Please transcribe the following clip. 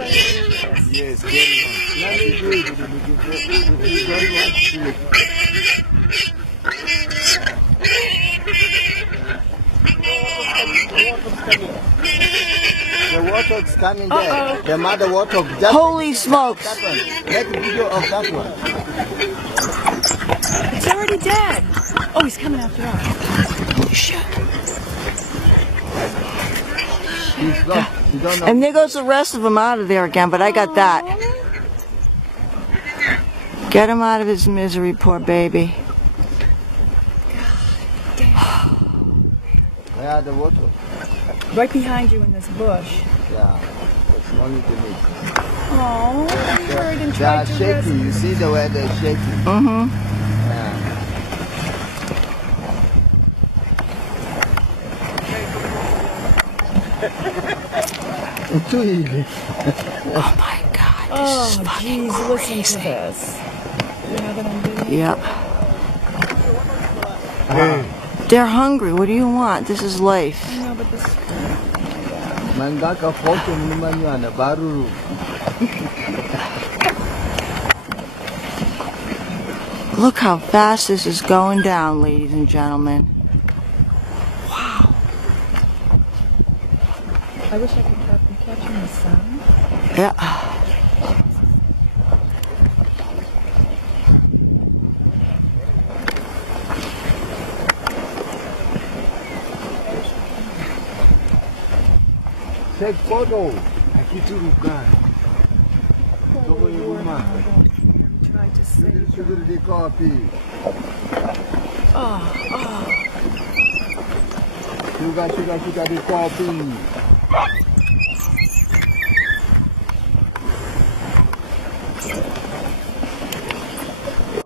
on your ears. Yes, very much. Let me do it if you don't want to. The warthog's coming there. The mother warthog. Holy smokes! Make a video of that one. It's already dead. Oh, he's coming after us. Holy shit. He's lost. You don't know. And there goes the rest of them out of there again, but I got that. Get him out of his misery, poor baby. Where are the warthog? Right behind you in this bush. Yeah, it's only the meat. Oh, I heard and They tried are to shaking. rescue. You see the way they're shaking? Mm-hmm. Yeah. Too easy. Oh my God, this is Oh, fucking jeez, listen crazy. to this. You have it on video? Yep. Hey. They're hungry. What do you want? This is life. I know, but this... Mangaka photo mnimanyana baruru. Look how fast this is going down, ladies and gentlemen. Wow. I wish I could catch him in the sun. Yeah. Take photo. Akituruka. Togo yuma. Tried to save. Security copy. Oh. Sugar the copy.